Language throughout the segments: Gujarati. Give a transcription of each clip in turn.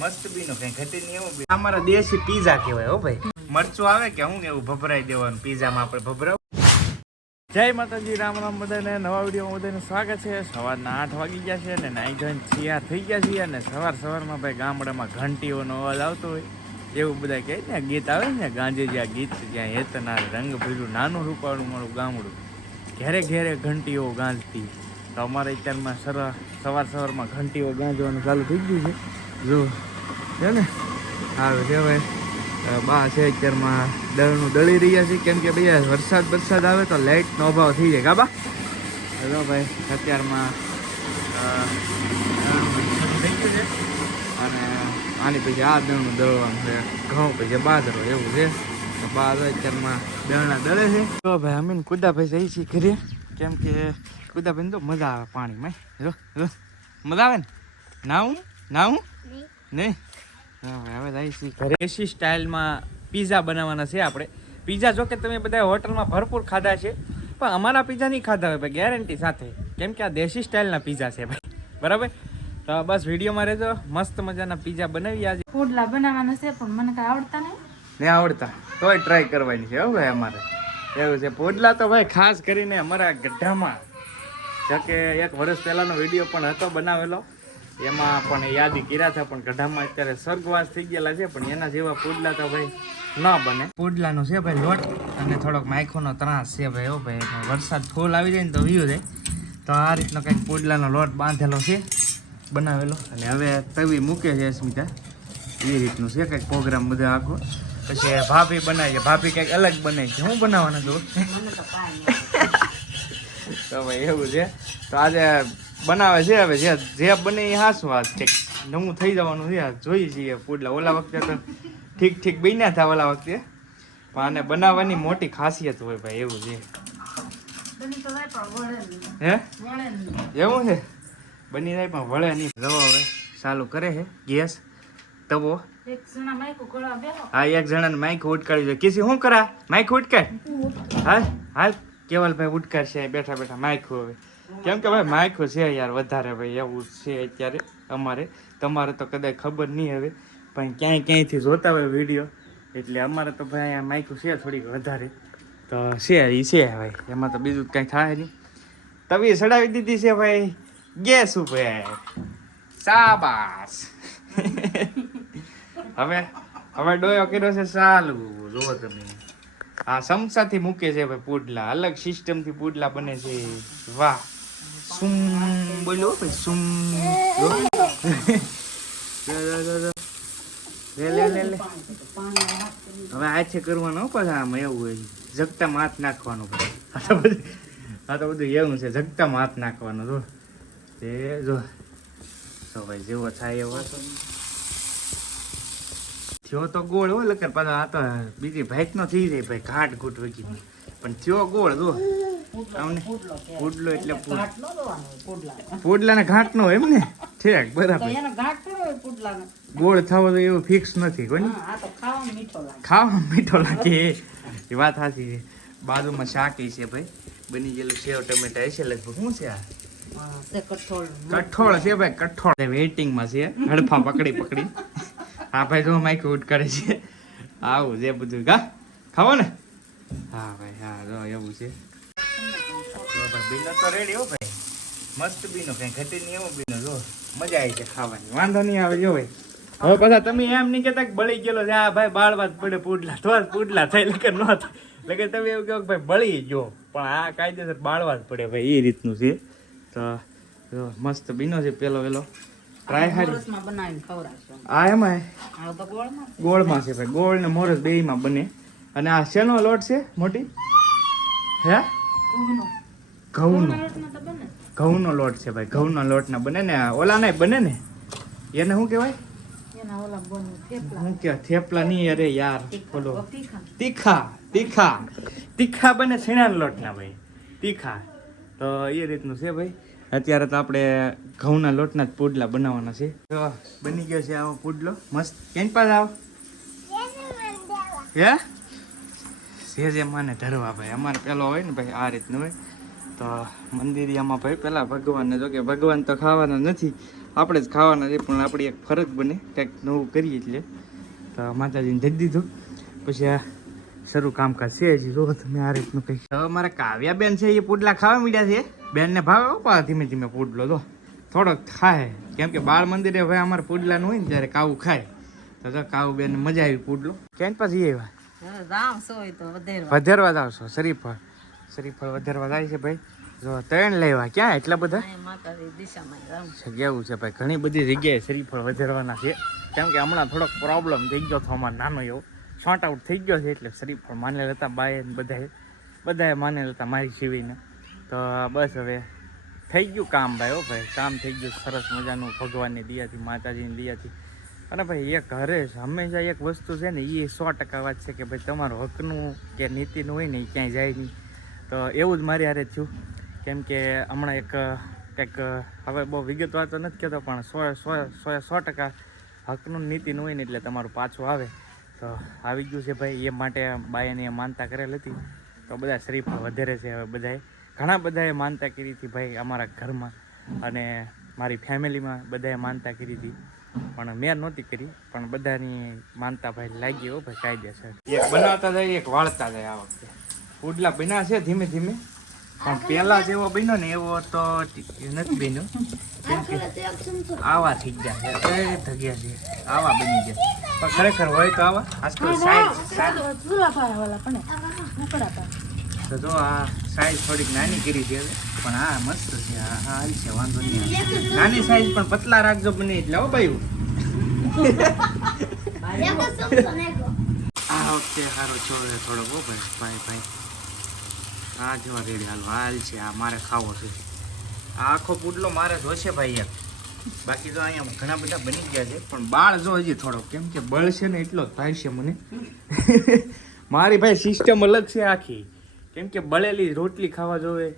મસ્ત બીનો કઈ ઘટી નહીં એવું. અમારા દેશી પીઝા કહેવાય હો ભાઈ. મરચું આવે કે હું એવું ભભરાઈ દેવાનું પીઝામાં આપણે ભભરાવ. જય માતાજી, રામ રામ બધાને. નવા વિડીયોમાં બધાનું સ્વાગત છે. સવારના 8 વાગી ગયા છે અને નાઈ ધોઈને તૈયાર થઈ ગયા છીએ. અને સવારમાં ભાઈ ગામડામાં ઘંટીઓનો અવાજ આવતો હોય એવું બધા કહે ને, ગીત આવે ને ગાંજે જ્યાં ગીત જ્યાં હેતના રંગ ભર્યું નાનું રૂપાળું મારું ગામડું, ઘેરે ઘેરે ઘંટીઓ ગાંજતી. તો અમારે અત્યારમાં સવારમાં ઘંટીઓ ગાંજવાનું ચાલુ થઈ ગયું છે. જો છે ને આવે છે ભાઈ બા છે અત્યારમાં દળનું દળી રહ્યા છે, કેમ કે ભાઈ વરસાદ આવે તો લાઇટનો અભાવ થઈ જાય. ગાબા જો ભાઈ અત્યારમાં થઈ ગયું છે. અને આની પછી આ દળનું દળવાનું છે, ઘઉં પછી બાજરો એવું છે. તો બા અત્યારમાં દળના દળે છે. તો ભાઈ અમે કુદાભાઈ જઈ છીએ ઘરે, કેમ કે કુદાભાઈને તો મજા આવે પાણીમાં. જો મજા આવે ને નાવું નહીં. હવે જાય છે ઘરે. દેશી સ્ટાઇલમાં પીઝા બનાવવાના છે આપણે. પીઝા જો કે તમે બધા હોટલમાં ભરપૂર ખાધા છે, પણ અમારા પીઝા નહીં ખાધા હોય ભાઈ, ગેરંટી સાથે, કેમ કે આ દેશી સ્ટાઇલના પીઝા છે ભાઈ. બરાબર, તો બસ વિડીયોમાં રહેજો. મસ્ત મજાના પીઝા બનાવી આજે. પુડલા બનાવવાના છે પણ મને કઈ આવડતા નહીં આવડતા, તોય ટ્રાય કરવાની છે હો ભાઈ અમારે. એવું છે. પુડલા તો ભાઈ ખાસ કરીને અમારા ગઢામાં, જો કે 1 વર્ષ પહેલાનો વિડીયો પણ હતો બનાવેલો, એમાં પણ યાદી કર્યા હતા. પણ ગઢામાં અત્યારે સ્વર્ગવાસ થઈ ગયેલા છે, પણ એના જેવા પુડલા તો ભાઈ ન બને. પુડલાનો છે ભાઈ લોટ અને થોડોક માખોનો ત્રાસ છે ભાઈ. ઓ ભાઈ વરસાદ ફૂલ આવી જાય ને તો વ્યૂ જાય. તો આ રીતનો કંઈક પુડલાનો લોટ બાંધેલો છે, બનાવેલો. અને હવે તવી મૂકે છે અસ્મિતા, એ રીતનું છે કંઈક પ્રોગ્રામ બધા આખો. પછી ભાભી બનાવી છે, ભાભી કંઈક અલગ બનાવી છે. હું બનાવવાના છું તો ભાઈ એવું છે. તો આજે બનાવે છે. હવે જે બને એ હાસું વાત કંઈક નવું થઈ જવાનું છે. જોઈએ છીએ પુડલા. ઓલા વખતે તો ઠીક બન્યા હતા ઓલા વખતે, પણ આને બનાવવાની મોટી ખાસિયત હોય ભાઈ. એવું છે. હે એવું છે, બની જાય પણ વળે નહીં. રવો હવે ચાલુ કરે છે ગેસ તવો. હા, 1 જણાને માઇક ઉટકાડી દો. કિસી શું કરા માઇક ઉટકાડ. હાલ કેવલભાઈ ઉટકાડશે બેઠા બેઠા માઇક. હવે કેમ કે ભાઈ માઇકો છે યાર વધારે ભાઈ, એવું છે અત્યારે અમારે. તમારે તો કદાચ ખબર નહીં હવે, પણ ક્યાંયથી જોતા હોય વિડીયો, એટલે અમારે તો ભાઈ અહીંયા માઇકો છે થોડીક વધારે. તો છે એ છે ભાઈ, એમાં તો બીજું કંઈ થાય નહીં. તવી સડાવી દીધી છે ભાઈ ગેસ ઉપર. શાબાશ. હવે ડોયો કર્યો છે ચાલુ. જુઓ તમે, આ સમસાથી મૂકે છે ભાઈ પુડલા. અલગ સિસ્ટમથી પુડલા બને છે. વાહ સુમ બોલો ભાઈ સુમ. લે હવે આ છે કરવાનો પછી આમાં એવું હોય જગતામાં હાથ નાખવાનો ભાઈ. આ તો બધું એવું છે, જગતામાં હાથ નાખવાનો. જો એ જો તો ભાઈ જેવો થાય એવો થયો તો ગોળ હોય લકર પાછો. આ તો બીજી ભાઈક નો થઈ જાય ભાઈ, ઘાટ ઘૂટ વગી, પણ થયો ગોળ. જો પુડલો એટલે પુડલા ને ઘાટ નો એમ ને ઠેક બરાબર. ગોળ થવો તો એવું ફિક્સ નથી કોઈ. ખાવા મીઠો લાગે એ વાત સાચી છે. બાજુમાં શાક છે ભાઈ બની ગયેલું. સેવ ટમેટા છે લગભગ. શું છે આ? કઠોળ છે ભાઈ, કઠોળ વેઇટિંગમાં છે. હડફા પકડી. હા ભાઈ જો માઇક ઉટ કરે છે. આવું છે બધું. ખાવો ને? હા ભાઈ હા જો એવું છે. બીનો તો રેડી હો ભાઈ, મસ્ત બીનો, કઈ ઘટી નહીં એવું બીનો. જો મજા આવી છે ખાવાની, વાંધો નહીં આવે. જો ભાઈ હવે પાછા તમે એમ નહીં કહેતા કે બળી ગયેલો છે. હા ભાઈ બાળવા જ પડે પુડલા, તો પુડલા થાય લગન ન થાય. લગન તમે એવું કહો કે ભાઈ બળી ગયો, પણ આ કાયદેસર બાળવા જ પડે ભાઈ, એ રીતનું છે. તો જો મસ્ત બીનો છે. પેલો ટ્રાય હારી. આ એમાં ગોળમાં છે ભાઈ, ગોળ ને મોરસ બેયમાં બને. અને આ શેનો લોટ છે મોટી? હે ઘઉંનો લોટ છે ભાઈ. ઘઉંના લોટના બને ને. ઓલા નહીં બને ને, એને શું કહેવાય? શું કહેવાય? થેપલા નહીં. અરે યાર બોલો, તીખા બને છીણાના લોટના ભાઈ, તીખા. તો એ રીતનું છે ભાઈ. અત્યારે તો આપણે ઘઉંના લોટના જ પુડલા બનાવવાના છે. તો બની ગયો છે આવો પુડલો મસ્ત. કેમ પાસે આવો હે સેજે માને ધરવા ભાઈ. અમારે પેલો હોય ને ભાઈ આ રીતનું હોય. તો મંદિરિયામાં ભાઈ પેલા ભગવાનને, જો કે ભગવાન તો ખાવાના નથી, આપણે જ ખાવાના છે, પણ આપણી એક ફરજ બને કંઈક નવું કરીએ એટલે તો માતાજીને ધરી દીધું. પછી આ શરૂ કામકાજ છે હજી. જો તમે આ રીતનું કંઈક. હવે મારા કાવ્યા બેન છે એ પુડલા ખાવા મીડ્યા છે. બેનને ભાવે પા ધીમે ધીમે પુડલો તો થોડોક ખાય, કેમ કે બાળ મંદિરે ભાઈ અમારે પુડલાનું હોય ને ત્યારે કાવું ખાય. તો કાવું બેન મજા આવી પુડલો. ક્યાં પાછી એવા વધેરવા જાવ છો? શરીફળ વધેરવા જાય છે ભાઈ. જો ત્રણ લેવા ક્યાં એટલા બધા કેવું છે ભાઈ? ઘણી બધી જગ્યાએ શરીફળ વધેરવાના છે, કેમ કે હમણાં થોડોક પ્રોબ્લેમ થઈ ગયો હતો અમારે નાનો એવો શોર્ટ આઉટ થઈ ગયો છે, એટલે શરીફળ માનેલ હતા બાએ બધાએ માનેલ હતા મારી સિવાયને. તો બસ હવે થઈ ગયું કામ ભાઈ. હો ભાઈ કામ થઈ ગયું સરસ મજાનું ભગવાનની દયાથી, માતાજીની દયાથી. અને ભાઈ એક ઘરે હંમેશા એક વસ્તુ છે ને એ 100% વાત છે કે ભાઈ તમારું હકનું કે નીતિનું હોય ને એ ક્યાંય જાય નહીં. તો એવું જ મારી હારે થયું, કેમ કે હમણાં એક કંઈક હવે બહુ વિગતવાર તો નથી કહેતો, પણ 100% હકનું નીતિનું હોય ને એટલે તમારું પાછું આવે. તો આવી ગયું છે ભાઈ. એ માટે બાયાને માનતા કરેલ હતી, તો બધા શરીફળ વધેરે છે. હવે બધાએ ઘણા બધાએ માનતા કરી હતી ભાઈ અમારા ઘરમાં, અને મારી ફેમિલીમાં બધાએ માનતા કરી હતી, પણ મેં નહોતી કરી. પણ બધાની માનતા ભાઈ લાગી હો ભાઈ કાયદેસર. એક બનાવતા જાય એક વાળતા જાય. આ વખતે પુડલા બન્યા છે ધીમે ધીમે, પણ પહેલા જેવો બન્યો ને એવો તો નથી બન્યો. કેમ કે આવા થઈ ગયા છે, આવા બની ગયા. પણ ખરેખર હોય તો આવા આજકાલ તો જો આ સાઈઝ થોડીક નાની કરી છે પણ હા મસ્ત છે. હા હાલ છે, વાંધો નહીં. નાની સાઈઝ પણ પતલા રાખજો બને એટલે. હો ભાઈ આ વખતે સારો છોડે થોડો. હો ભાઈ હા જોવા રેડી હાલ છે. આ મારે ખાવો છે. આ આખો પુડલો મારે જોશે ભાઈ એક. બાકી તો અહીંયા ઘણા બધા બની ગયા છે, પણ બાળ જો હજી થોડો, કેમ કે બળ છે ને એટલો જ ભાઈ છે મને. મારી ભાઈ સિસ્ટમ અલગ છે આખી, કેમ કે બળેલી રોટલી ખાવા જોવે,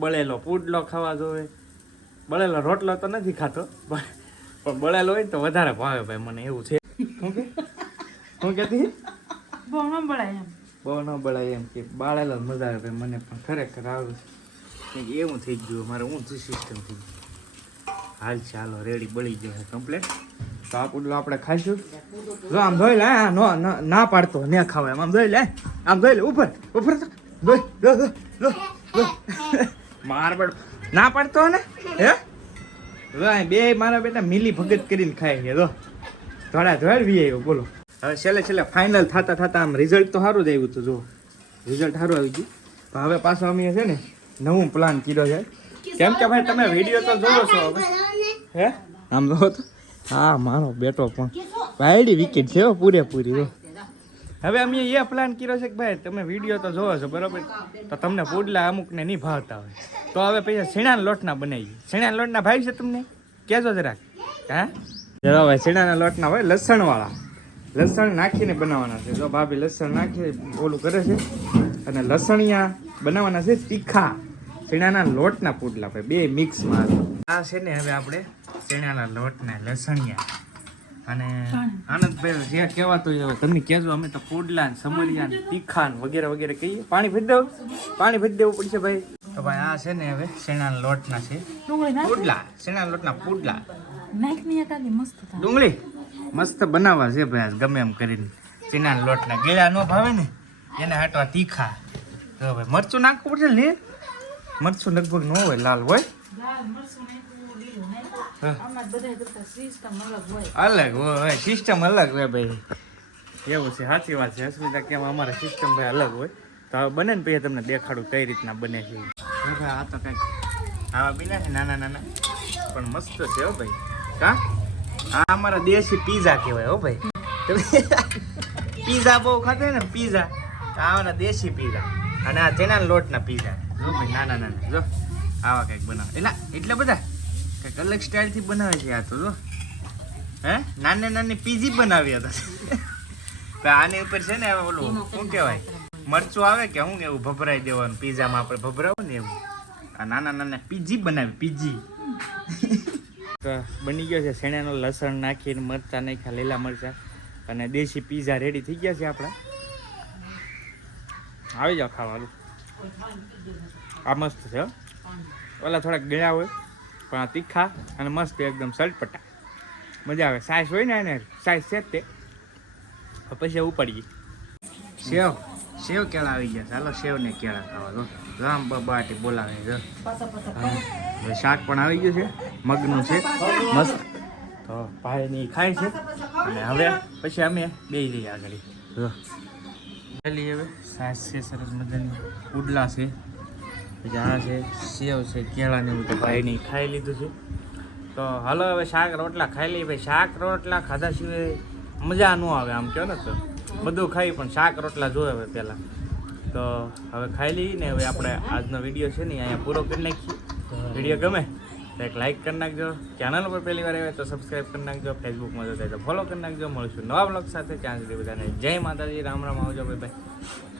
બળેલો પુડલો ખાવા જોવે. બળેલો રોટલો તો નથી ખાતો, પણ બળેલો હોય ને તો વધારે ભાવે ભાઈ મને. એવું છે. શું કહેતી? બહુ ન બળાય એમ કે બાળેલો જ મજા આવે ભાઈ મને. પણ ખરેખર આવે છે એવું થઈ ગયું મારે. ઊંધું સિસ્ટમ થઈ ગયું. હાલ ચાલો રેડી બળી ગયો છે કમ્પ્લેટ. તો આ પુડલો આપણે ખાઈશું. જો આમ ધોઈ લે. ના પાડતો ને ખાવાય. આમ ધોઈ લે, આમ ધોઈ લે. ઉપર માર ના પાડતો ને હે બે મારા બેટા મિલી ભગત કરીને ખાય છે. જો ધોળા વી આવ્યો. બોલો હવે છેલ્લે ફાઇનલ થતા આમ રિઝલ્ટ તો સારું જ આવ્યું હતું. જો રિઝલ્ટ સારું આવી ગયું. પણ હવે પાછો અમે છે ને નવું પ્લાન કર્યો છે, કેમ કે ભાઈ તમે વિડીયો તો જોવો છો હવે. હે આમ જો તો હા મારો બેટો પણ વાયડી વિકેટ છે પૂરેપૂરી. હવે અમે એ પ્લાન કર્યો છે કે ભાઈ તમે વિડીયો તો જોવો છો બરાબર, તો તમને પુડલા અમુકને નહીં ભાવતા હોય તો હવે પછી શીણાના લોટના બનાવીએ. શીણાના લોટના ભાઈ છે તમને કહેજો જરાક. હા જરા ભાઈ શીણાના લોટના હોય લસણવાળા. લસણ નાખીને બનાવવાના છે. જો ભાભી લસણ નાખી ઓલું કરે છે, અને લસણિયા બનાવવાના છે તીખા શીણાના લોટના પુડલા ભાઈ, બે મિક્સમાં. આ છે ને હવે આપણે શીણાના લોટના લસણિયા અને આનંદભાઈ જે કહેવાતું હવે તમે કહેજો. અમે તો પુડલા ને સમરિયા ને તીખા ને વગેરે વગેરે કહીએ. પાણી ભરી દેવું પડશે ભાઈ. તો ભાઈ આ છે ને હવે શેણાના લોટના છે પુડલા. શેણાના લોટના પુડલા ડુંગળી મસ્ત બનાવવા છે ભાઈ ગમે એમ કરીને. શેણાના લોટના ગેળા ન ભાવે ને એને હાટવા તીખા. તો ભાઈ મરચું નાખવું પડશે લે. મરચું લગભગ ન હોય, લાલ હોય. અલગ હોય સિસ્ટમ, અલગ હોય ભાઈ. એવું છે, સાચી વાત છે અસ્મિતા. કેમ અમારા સિસ્ટમ ભાઈ અલગ હોય. તો હવે બને ને પછી તમને દેખાડું કઈ રીતના બને છે. ભાઈ આ તો કંઈક આવા બીના છે નાના પણ મસ્ત છે હો ભાઈ. કા આ અમારા દેશી પીઝા કહેવાય હો ભાઈ. પીઝા બહુ ખાતે ને પીઝા, આવાના દેશી પીઝા. અને આ ચણાના લોટના પીઝા જો ભાઈ નાના જો આવા કંઈક બનાવે. એટલે બધા કંઈક અલગ સ્ટાઇલથી બનાવે છે આ તો. જો હે નાની પીઝી બનાવી હતા. આની ઉપર છે ને ઓલું શું કહેવાય મરચું આવે કે શું એવું ભભરાઈ દેવાનું. પીઝામાં આપણે ભભરાવું ને એવું. આ નાના પીજી બનાવી પીજી. બની ગયો છે શેણાનો લસણ નાખીને મરચાં નાખ્યા, લીલા મરચાં, અને દેશી પીઝા રેડી થઈ ગયા છે આપણા. આવી જાઓ ખાવાનું. આ મસ્ત છે. ઓલા થોડાક ગયા હોય પણ આ તીખા અને મસ્ત એકદમ સલપટા મજા આવે. સાઈસ હોય ને એને સાઈસ છે જ તે. પછી ઉપાડીએ સેવ કેળા આવી ગયા. ચાલો સેવ ને કેળા ખાવા દો. રામ બાટી બોલાવે જો. હવે શાક પણ આવી ગયું છે, મગનું છે મસ્ત. તો ભાઈ ની ખાય છે અને હવે પછી અમે બે જઈએ આગળ. હવે સાસ છે સરસ મજાની, પુડલા છે, પછી આ છે સેવ છે, કેળા ને બધું ભાઈ ની ખાઈ લીધું છે. તો હાલો હવે શાક રોટલા ખાઈ લઈએ. ભાઈ શાક રોટલા ખાધા સિવાય મજા ન આવે આમ કહો ને. તો બધું ખાઈ પણ શાક રોટલા જોવે હવે પહેલાં. તો હવે ખાઈ લઈએ ને. હવે આપણે આજનો વિડીયો છે ને અહીંયા પૂરો કરી નાખીએ. વિડીયો ગમે તો એક લાઈક કરી નાખજો. ચેનલ પર પહેલી વાર આવે તો સબસ્ક્રાઈબ કરી નાખજો. ફેસબુકમાં જોતા તો ફોલો કરી નાખજો. મળીશું નવા બ્લોગ સાથે. ત્યાં સુધી બધાને જય માતાજી, રામ રામ, આવજો ભાઈ ભાઈ.